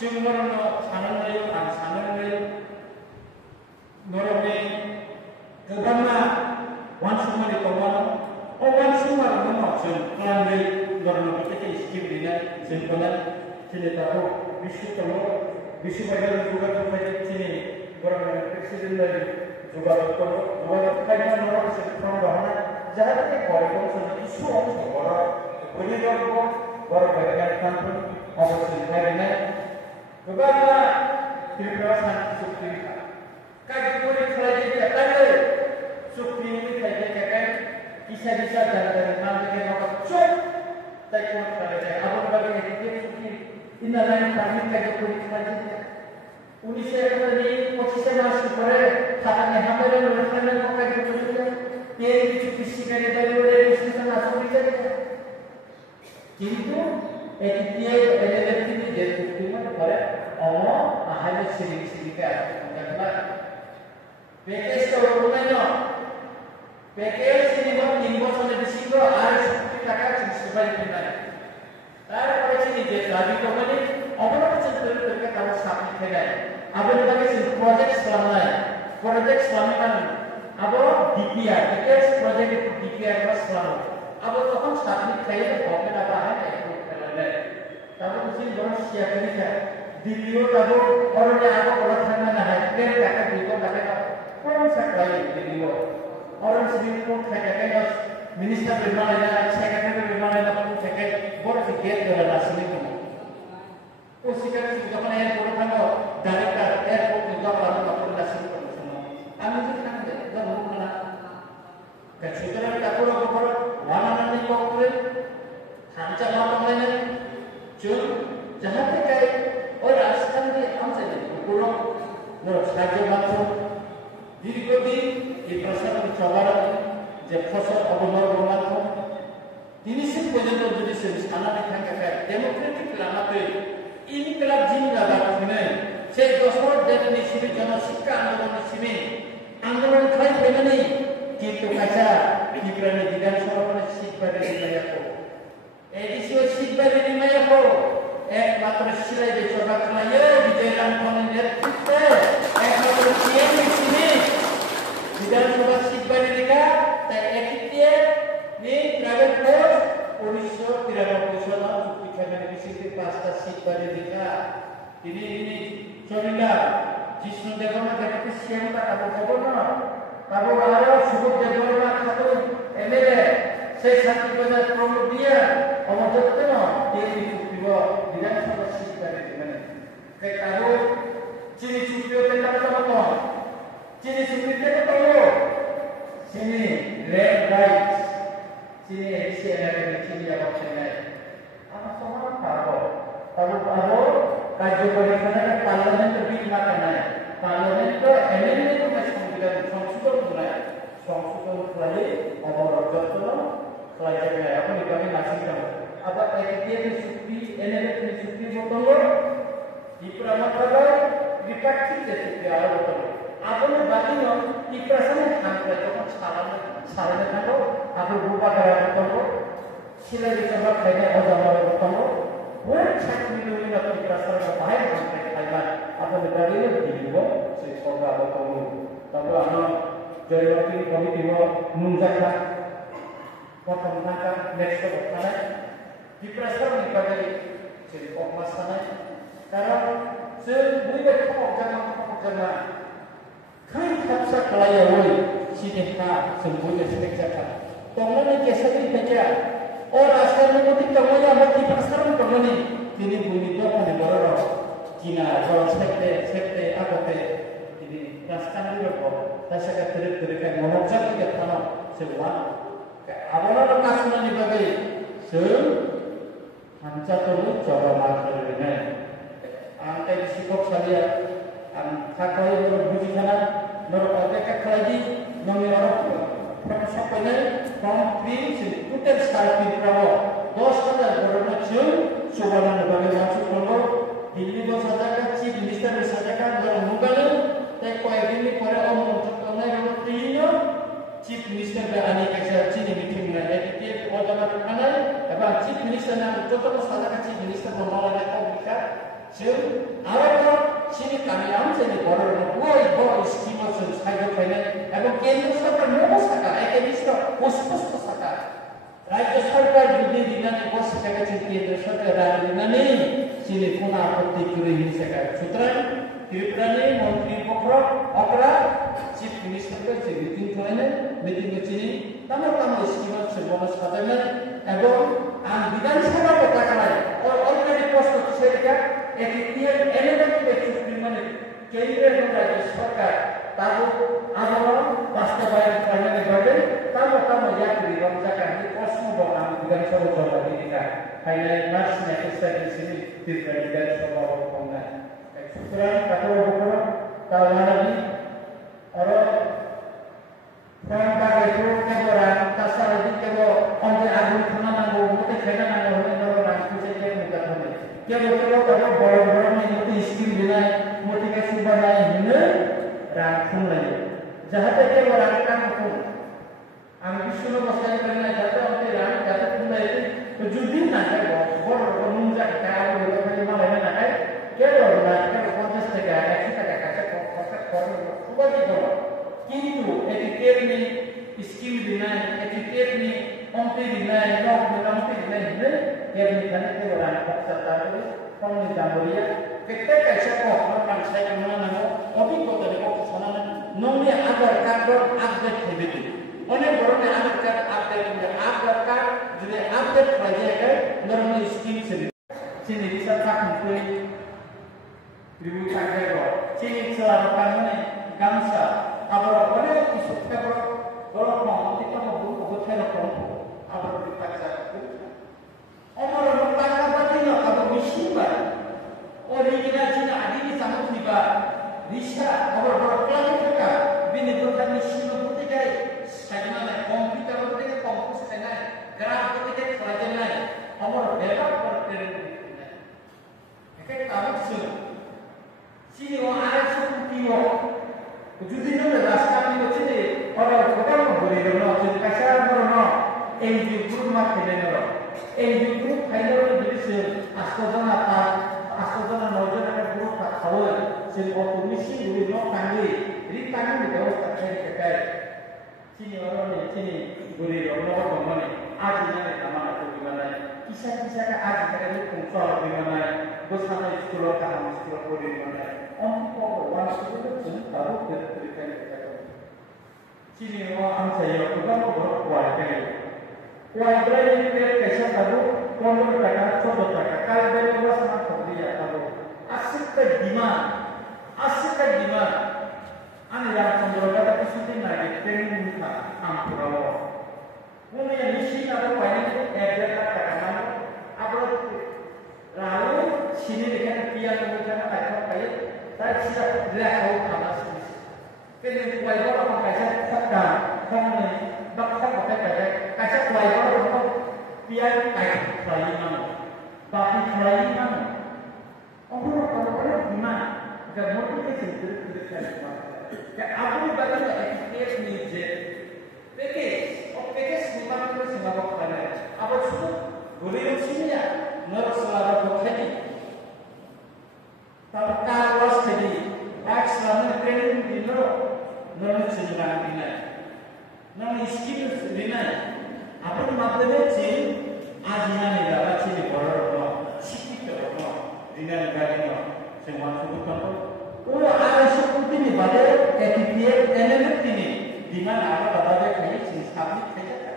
जोंनो साननाय आं साननाय नरमे गोबांना वानसुमारि दंमोन वानसुमारि दङ जों खालामनाय नरमे बिथे स्किम दिनाय जोंखौना दिनै दाथ' बिसु दङ बिसु बायदि जुगाजोग बायदि दिनै गभर्नमेन्ट प्रेसिडेन्ट जुगाजोग दङ जुगाजोग खायदा नरम सेक्टराव बाहाना जाहाथे गरिबों जों इsu अंश बर' गरिबों बर' बायदि खालामो अबस्था खालामनाय गोबांना त्रिपुरा सान्ति सुक्ति कागजपुरी खालामनाय जायो सुक्ति खालामनाय जायो किसा जान नाम के माबा चुप ताइकोन खालामनाय आबो बागे एके सुक्ति इनालाय पार्टी कागजपुरी खालामनाय जायो 1925 मास परे थाने हामेरे लखने को कागजपुरी ये কিছু কৃষিকারী দলের বিশ্লেষণ আসলে যায় কিন্তু এটিকে এদের থেকে যে চুক্তিগুলো করে অন আহারে সিরিকে আসলে প্যাকেজ তো উন্নয়ন প্যাকেজ নিয়ম 3 বছরের বেশি তো আর 60 টাকা 60 বাই কিনারে তারপরে চিনি যে দাবি কোম্পানি অবলম্বন করে তার সামনে থেকে আবার তাকে প্রজেক্ট বানায় প্রজেক্ট বানানো আবার DPR package project DPR class বানানো আবার তখন সাবমিট খাইয়ে হবে না বা হয় একটু খেলালে তারপর সেই বড় শেয়ার করে দিল্লিও তারপর অরনে আগে বড় থাকবে না হয় প্লেন টাকা দিব টাকা কোন সাকাই দিল্লিও অরন সিভিল কোর্ট থেকে কেন মিনিস্টার বিমানে না সেক্রেটারি বিমানে না কোন থেকে বড় গেট দেওয়া আসলে কি ও সিকারি যখন এয়ারপোর্ট থাকো ডাইরেক্টর এয়ারপোর্ট নিয়ে যাওয়ার তখন আসলে আমি যে থাকবে যখন না সুতরাং তারপর ওপর ওয়ানানানি করে খাঁচা বানানো চুল যাহা থেকে ওই রাস্তা দিয়ে আমাদের পুরো সাহায্য মাত্র দীর্ঘদিন এই প্রশাসন চলার যে ফসল অবলম্বন মাত্র 30 পর্যন্ত যদি সে সানাতে থাকে ডেমোক্রেটিক লামাতে ইনকলাব জিন্দাবাদ শুনে সেই দশর দেবনী শিবির জনশিক্ষা আন্দোলনের শিবির আন্দোলন খাই পেলে নেই কিন্তু কাঁচা ত্রিপুরানি বিধানসভার সিটবাড়ি নির্ণয় এডিসিও সিটবাড়ি নির্ণয় একমাত্র সিলাই যে সভা খাইয়ে বিজয়রাম খানের নেতৃত্বে একমাত্র টিএমসি বিধানসভা সিটবাড়ি রেখা তাই একটিতে নেই প্রাইভেট ফোর্স 1993 সালে চুক্তি খাইয়ে বিসিতে 5টা সিটবাড়ি রেখা তিনি চলিলা জিষ্ণু দেবনা দেখতে সিএমটা কাবো খবর না কাবো আরো সুযোগ দেবনা খাতুন এমএলএ সেই শান্তি বাজার প্রমুখ দিয়ে অমরদত্ত টিএমসি চুক্তি বিধানসভা সিটবাড়ি মানে কে কাবো চিনি চুক্তিতে কাটা তো চিনি চুক্তিতে তো চিনি রেড রাইট চিনি এসিএনএ চিনি অপশন নাই আমার সমান পাবো পাবো কার্যকরী এখানে পার্লামেন্ট বিল না নাই পার্লামেন্ট এমএলএ তো সংবিধান সংশোধন করে সংশোধন করে অমরদত্ত রাজ্যে এখন এখানে নাসিকা আবার এটিএম চুক্তি এনএলএ চুক্তি মতো ত্রিপুরা মাত্রা বিপাক্ষিক চুক্তি আর মতো আপনি বাকিন ত্রিপুরাসনে থাকবে যখন সারানে থাকো আপনি রূপা করা করবো শিলা বিচবা খাইলে অজামার করবো ওই ছাত্রী মিলিয়ে ত্রিপুরাসনে বাইরে থাকবে খাইবা আপনি দাঁড়িয়ে দিব সেই সরকার করবো তারপর আমরা জয়বতী কমিটি নুনজাকা প্রথম থাকা নেক্সট থানায় ত্রিপুরাসন নিপাতে সেই কমাস থানায় কারণ সে বুঝে খবর জানা খাই খাপসা খালাইয়া ওই সিনেহা sembunya sedekatan tongone kesati peja o rasane moti tomoya moti pasaran tongone tini buni to pane bororo Cina kalau sekte akote ini rastan dulu kok tasaka terus kan ngomong ke tanah sebuah awalnya kasuna dibagai se hanca tolu coba makan ini angkai sikok salia angkai berbuji sana norok agak lagi nomor প্রশাসনে complete total service পাবো 10,000 করোনা চুল সুবর্ণ ভাবে মাসু করলো দিল্লি 10,000 টাকা chief minister 10,000 টাকা ধরে মুগালে তাই কয়েকদিন পরে অমন্ত্রণের তিন চিফ মিনিস্টার আনি কাছে চিনি মিটিং না এটিকে পদমা খানায় এবং চিফ মিনিস্টার নাম যত সাদা চিফ মিনিস্টার বনালে কমিকা 즉 아래로 진입감이 암세니 버려는 우와 스키머슨 사격하는 এবং কেন্দ্র সরকার মোটো সাকা একেবিষ্ট পুষ্পস্ত সাকা রাজ্য সরকার যদি দিনানি বসে গেছে কেন্দ্র সরকার দিনানি চিনি কোন আপত্তি করে হিসেবে সুতরাং ত্রিপুরানি মন্ত্রী পক্ষ অপরা চিফ মিনিস্টারকে যে মিটিং করেন মিটিং চিনি তামাম স্কিম সর্বনা সাজানো এবং বিধানসভাকে টাকায় অলরেডি প্রস্তুত সেটা এটিএল এলিমেন্ট মানে কেন্দ্রের এবং রাজ্য সরকার তাও আন্দোলন বাস্তবায়ন করতে হবে তাও ইয়াত্রী রমজাকানি প্রশ্ন বলাম বিধানসভা জবাবিদিকা ফাইনাল মার্চ নেক্সট ত্রিপুরা বিধানসভা কমনা সুতরাং কাঠোর উপর তাও জানাবি আর ফ্রন্ট বাগেটো কেবরা তাছাড়া কেবল অন্তে আগুন খানা নাঙ্গো মতে খেলা নাঙ্গো হলে ধরো রাজপুতে কে মুখা হবে কেবল তারপর বড় বড় মতো স্কিম দিলাই মোটিভেশন বানাই হলে রাগ খুললাই যাহাতে কেবল রাগটা মতো আমি বিষ্ণু বসাই করি না যাতে অন্তে রাগ যাতে খুললাই যদি না থাকে বড় বড় মুজা কাও হলো খালি মালে না থাকে কেবল রাগটা 50 টাকা 100 টাকা কাছে খরচ করে খুবই বড় কিন্তু এটিকেটনি স্কিম দিনাই এটিকেটনি অন্তে দিনাই নক মেলামতে দিনাই হলে কেবল খালি কেবল রাগ খরচা করে কমনি দামরিয়া প্রত্যেক কাছে কখন সাই না না অভিজ্ঞতা রে কত শোনা নমনি আধার কার্ড আপডেট হবে অনেক ধরনের আধার কার্ড আপডেট হবে আধার কার্ড যদি আপডেট হয়ে যায় নরমাল স্কিম ছিল চিনি রিসার্চ থাকুন কই রিভিউ থাকে চিনি ছাড়া কারণে গামছা আবার অনেক কিছু পেপার বড় কম এটা বহু কোথায় রকম আবার কাজা অমর টাকা বাকি না আবার মেশিন বা original Cina adini sangat tiba bisa abar berkelanjut mereka bini berkan mesin bertikai segala komputer bertikai komputer segala graf bertikai pelajaran abar berapa bertikai efek awak sih sini orang Arab seperti jadi nama raskam itu sini orang bukan boleh orang jadi kasar orang NGO group macam ni orang NGO group kalau jadi sih asal apa asal নজনের গ্রুপ খাওয়াই সে অটোমেশন গুলি ন কাঙ্গে রিকাঙ্গে ব্যবস্থা করে কায় চিনি ওরনে চিনি গুলি রনব মানে আজ জানে আমানা তো বিমানায় কিসা কিসা কা আজ জানে কন্ট্রোল বিমানায় গোসানা স্কুল কাম স্কুল করে বিমানায় অঙ্ক ওয়ান স্কুল তো তাও করে কায় চিনি ও আমসায় কোন বড় কোয়াই কায় কোয়াই ব্রাই কেসা তাবো 15 টাকা 14 টাকা কাল বেলে ওয়াসনা করিয়া তাবো asik demand ane yang pemberobat kesulitan lagi training ampurawo punya misi apa banyak ada kata apa lalu sini dengan dia kemudian ada kayak saya siap dia tahu apa sih kini kuai orang kaca sedang kami bakal pakai kaca kuai orang dia kayak kelainan tapi kelainan orang gimana? Gak motivasi terus ya aku baca ekspres nije. Package bukan terus nggak apa apa sudah boleh sini ya nol selalu berhenti. Kalau jadi extra training di nol sejuta dinai, nol skill dinai. Apa maksudnya sih? Ajian ini dapat sih borong, sikit borong. Dengan gaya semua sebutkan oh ada seperti ini pada etiket element ini di mana ada pada kayak sistem saja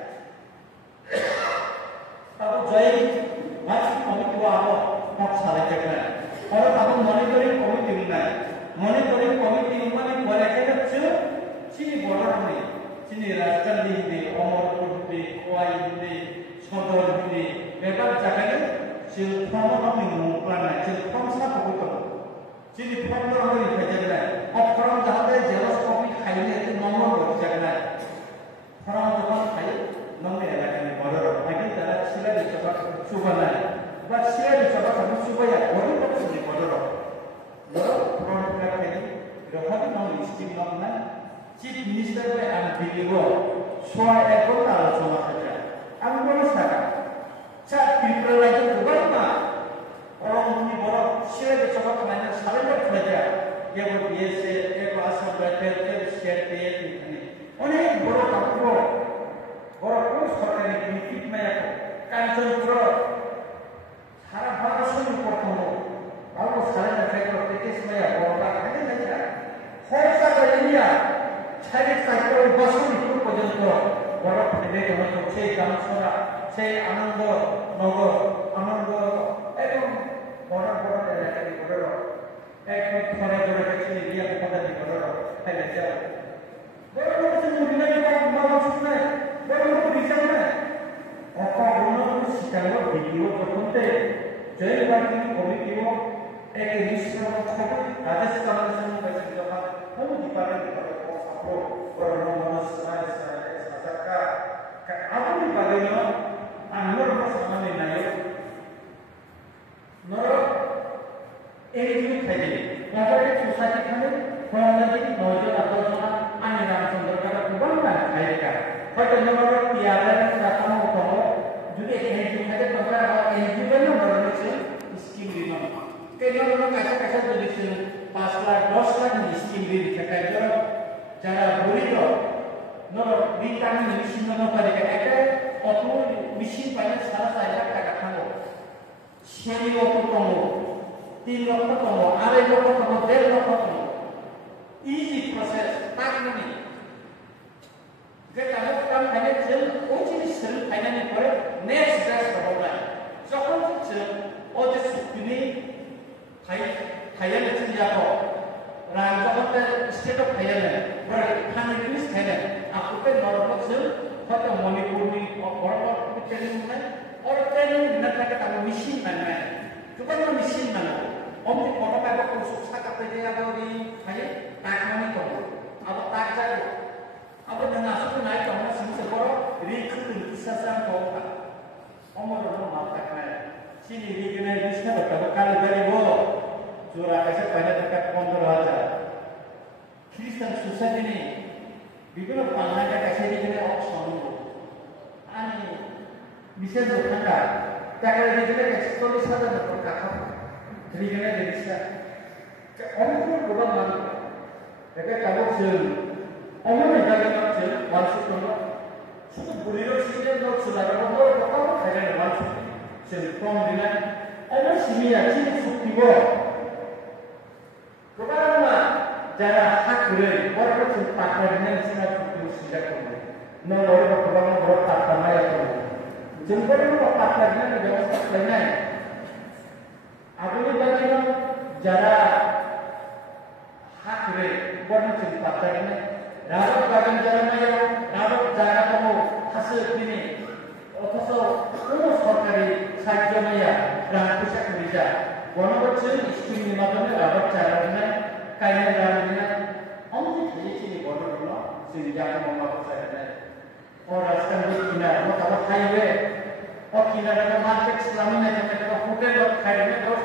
kalau jadi masih komite apa tak salah kerana kalau kamu monitoring komite ini mana boleh kita sini boleh ni sini rajkan di omor di kuai di sodor di beberapa jaga sil form kami mengumumkan sil form satu betul sil form orang ini kerja orang jahat jelas kopi kaya itu nomor berjalan orang jahat kaya nomor yang kami borong lagi cara sila dicoba subhanallah buat sila dicoba kami supaya orang itu di borong orang kaya rohani nomor istim nomor chief minister yang ambil soal ekonomi sama saja ambil sekarang saat Tirupura itu berubah orang ini borong sila পেয়ে এখানে অনেক বড় কাপড় বড় কোন সরকারি ভিত্তিক মেয়াদ কাঞ্চনপুর সারা ভারতবর্ষের প্রথম ভারত সাড়ে চারশো পেকেজ মেয়া বড়টা থাকে না এটা হরসাগর ইন্ডিয়া সাড়ে চারশো বছর পর্যন্ত বড় ফেলে দেওয়া সেই গামছড়া সেই আনন্দ নগর আনন্দ এবং বড় বড় এলাকায় বড় এক ঘরে ধরে গেছে ইন্ডিয়া পদার্থ বড় ফেলে যাও বড় বড় মহিলাকে বাবা শুনে বড় বড় বিচার না অপূর্ণ শিকার ভিডিও করতে জয় বাকি কমিটিও এক নিশ্চিত হবে রাজস্থান সময় যখন কোন ডিপার্টমেন্ট করে সাপো প্রণমন সমাজ সরকার আপনি বাদেন আমার সামনে নাই নর এই যে খাইলে আমাদের সোসাইটি খানে ফোনাদি নজন আদর্শনা আইন রামচন্দ্র কারা কুবান না খাইকা হয়তো নর তিয়ারের রাখানো হতো যদি এনজিও থাকে তোমরা এনজিও এর নর রয়েছে স্কিম দিন কেন কাছে কাছে যদি 5 লাখ 10 লাখ স্কিম দিয়ে থাকে যারা গরিব নর রিটার্ন মেশিন না পারে একটা অত মেশিন পাইলে 4.5 লাখ টাকা থাকো সেই অত কম 3 লক্ষ কম 2.5 লক্ষ কম 1.5 লক্ষ কম ইজি প্রসেস তার মানে যে কাম খাইলে জেল ওই জিনিস সেল ফাইনালি করে নেক্সট ড্রেস হবে যখন হচ্ছে ও যে সুপ্রিমি খাইলে যাবো রাগ যখন স্টেট অফ খাইলে বড় খানে জিনিস খাইলে आपके नॉर्मल से खत्म मणिपुर में और ट्रेनिंग में और ट्रेनिंग न करके तब मशीन बनना है तो क्या मशीन बना हम जो फोटो पे को सुखा करते हैं अब ये है ताक मनी को अब ताक जाए अब dengan asal naik kamu sini seboro recruit kisah को umur umur mata kan sini regional bisnis berkali kali वो जो राकेश पहले तक 15,000 ख्रिस्टान सोसाइटी ने বিভিন্ন পান্নাটা কাছে দিকে অপশন আমি বিশেষ দোকানটা টাকা দিতে 41,000 টাকা রিজনে দিছে অনেক বড় মান এটা কাগজ অনেক জায়গায় আছে মানসিক কোনো শুধু বুড়ির সিজে লোক সুদার বড় কথা খাইলে মানসিক সে কম দিনা অনেক সিমিয়া চিনি সুক্তিব প্রকারনা যারা হাত ধরে বড় বড় টাকা দিনে সিনা sudah kamu, nolong orang berotak sama ya kamu. Jempol itu otak lagi nih jangan lainnya. Aku ini bagi jarak hak re, bukan cerita tadi. Rawat bagian jaraknya ya, rawat jarak kamu hasil ini. Otso kamu sorkari sahaja ya, dan pusat kerja. Bukan betul istri ni macamnya rawat jaraknya, kaya jaraknya. Kamu jadi sini bodoh dulu. Sehingga membuat saya orang sekarang kinar, kalau highway, oh kinar ada market selama ini macam hotel, highway, kalau